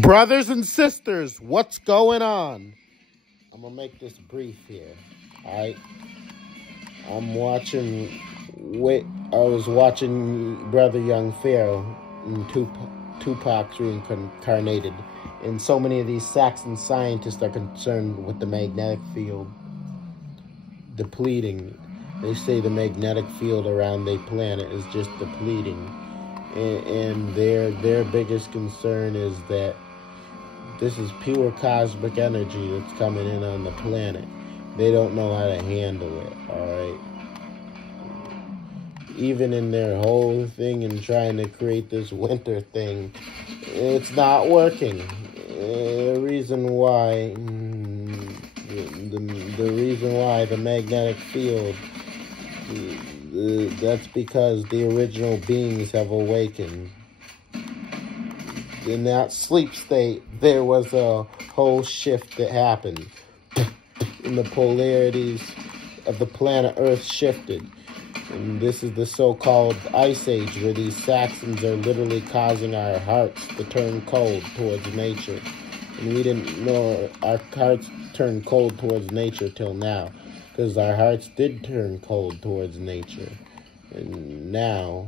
Brothers and sisters, what's going on? I'm gonna make this brief here. Alright. I was watching Brother Young Pharaoh and Tupac's reincarnated. And so many of these Saxon scientists are concerned with the magnetic field depleting. They say the magnetic field around the planet is just depleting. And their biggest concern is that this is pure cosmic energy that's coming in on the planet. They don't know how to handle it, alright? Even in their whole thing and trying to create this winter thing, it's not working. The reason why the magnetic field, that's because the original beings have awakened. In that sleep state, there was a whole shift that happened. And the polarities of the planet Earth shifted. And this is the so-called Ice Age, where these Saxons are literally causing our hearts to turn cold towards nature. And we didn't know our hearts turned cold towards nature till now, because our hearts did turn cold towards nature. And now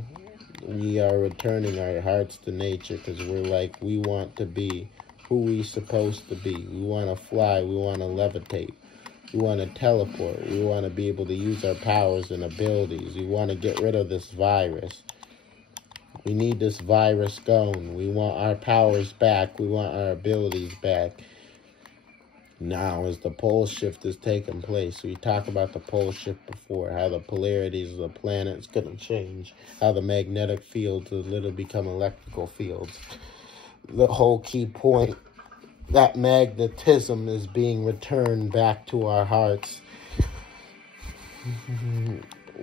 we are returning our hearts to nature, because we want to be who we're supposed to be. We want to fly. We want to levitate. We want to teleport. We want to be able to use our powers and abilities. We want to get rid of this virus. We need this virus gone. We want our powers back. We want our abilities back. Now, as the pole shift is taking place, we talked about the pole shift before, how the polarities of the planet's going to change, how the magnetic fields will literally become electrical fields. The whole key point, that magnetism is being returned back to our hearts.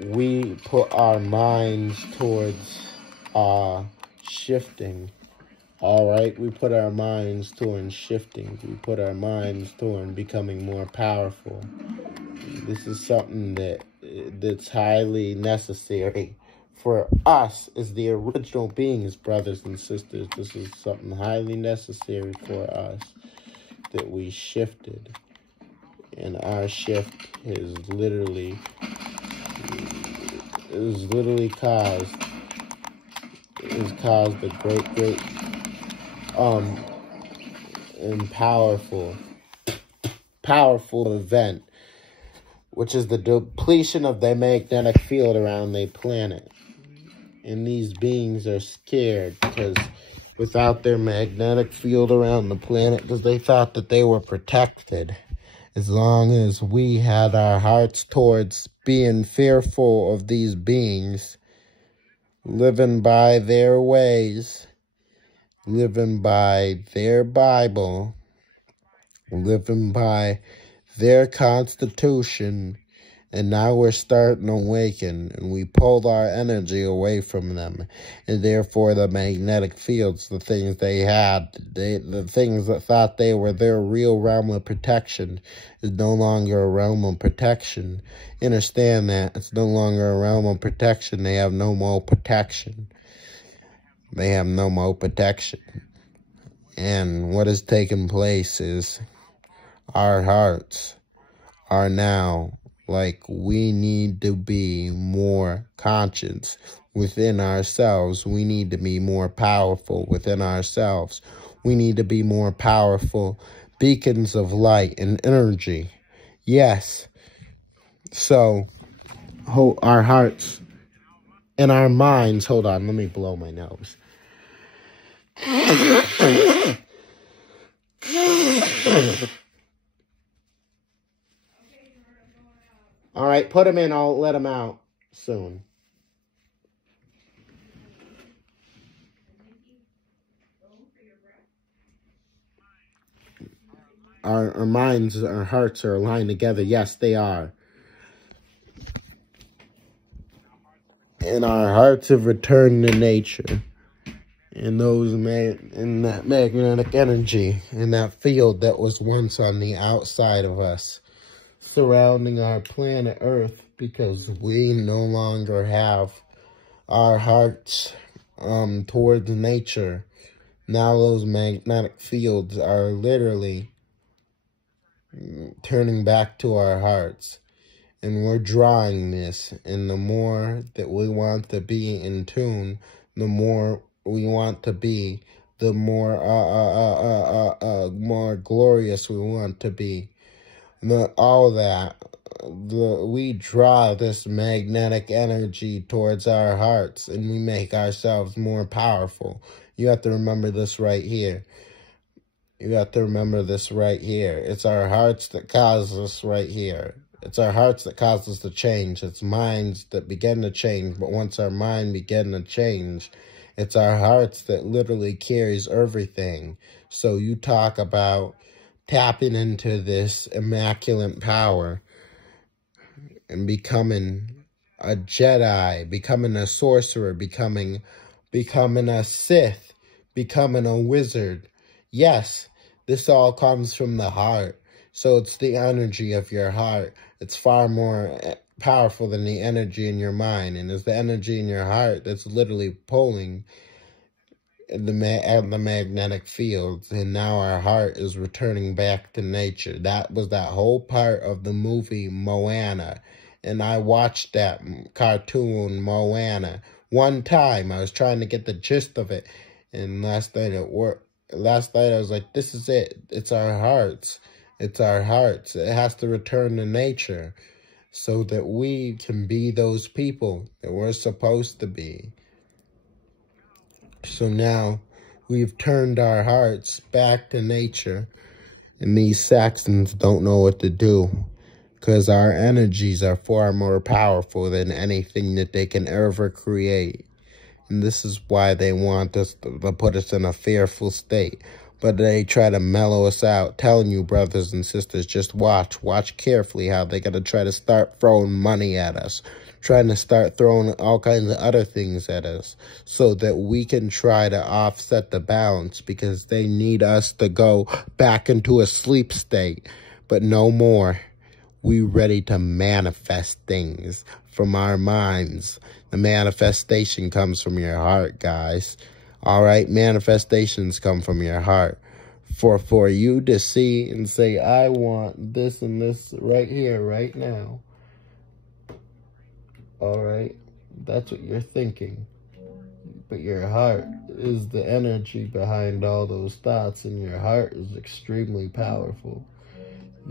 We put our minds towards shifting. Alright, we put our minds toward shifting. We put our minds toward becoming more powerful. This is something that's highly necessary for us as the original beings, brothers and sisters. This is something highly necessary for us, that we shifted. And our shift is literally caused a great and powerful event, which is the depletion of the magnetic field around the planet. And these beings are scared because without their magnetic field around the planet, because they thought that they were protected, as long as we had our hearts towards being fearful of these beings, living by their ways, living by their Bible, living by their Constitution, and now we're starting to awaken, and we pulled our energy away from them, and therefore the magnetic fields, the things they had, the things that thought they were their real realm of protection, is no longer a realm of protection. Understand that. It's no longer a realm of protection. They have no more protection. They have no more protection. And what is taking place is our hearts are now we need to be more conscious within ourselves. We need to be more powerful within ourselves. We need to be more powerful beacons of light and energy. Yes. So, our hearts and our minds, hold on, let me blow my nose. All right, put them in. I'll let them out soon. Our minds, our hearts are aligned together. Yes, they are. And our hearts have returned to nature. And that magnetic energy, and that field that was once on the outside of us, surrounding our planet Earth, because we no longer have our hearts towards nature. Now those magnetic fields are literally turning back to our hearts. And we're drawing this. And the more that we want to be in tune, the more we want to be, the more more glorious we want to be. All that. We draw this magnetic energy towards our hearts, and we make ourselves more powerful. You have to remember this right here. You have to remember this right here. It's our hearts that cause this right here. It's our hearts that cause us to change. It's minds that begin to change. But once our mind begin to change, it's our hearts that literally carries everything. So you talk about tapping into this immaculate power and becoming a Jedi, becoming a sorcerer, becoming a Sith, becoming a wizard. Yes, this all comes from the heart. So it's the energy of your heart. It's far more powerful than the energy in your mind. And it's the energy in your heart that's literally pulling the magnetic fields. And now our heart is returning back to nature. That was that whole part of the movie Moana. And I watched that cartoon Moana one time. I was trying to get the gist of it. And last night I was like, this is it. It's our hearts. It's our hearts. It has to return to nature so that we can be those people that we're supposed to be. So now we've turned our hearts back to nature, and these Saxons don't know what to do because our energies are far more powerful than anything that they can ever create. And this is why they want us to put us in a fearful state. But they try to mellow us out, telling you, brothers and sisters, just watch. Watch carefully how they're going to try to start throwing money at us, trying to start throwing all kinds of other things at us so that we can try to offset the balance because they need us to go back into a sleep state. But no more. We ready to manifest things from our minds. The manifestation comes from your heart, guys. All right, manifestations come from your heart. For you to see and say, I want this and this right here, right now. All right, that's what you're thinking. But your heart is the energy behind all those thoughts, and your heart is extremely powerful.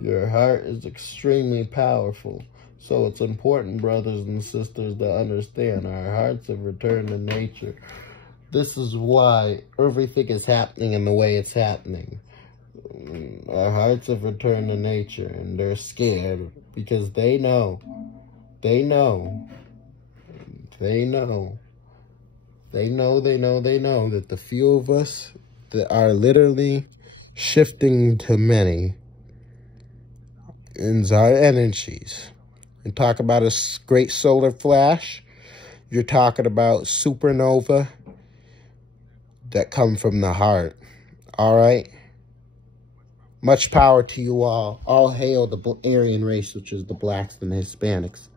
Your heart is extremely powerful. So it's important, brothers and sisters, to understand our hearts have returned to nature. This is why everything is happening in the way it's happening. Our hearts have returned to nature, and they're scared because they know that the few of us that are literally shifting to many in our energies. And talk about a great solar flash, you're talking about supernova that come from the heart. All right? Much power to you all. All hail the Aryan race, which is the blacks and the Hispanics.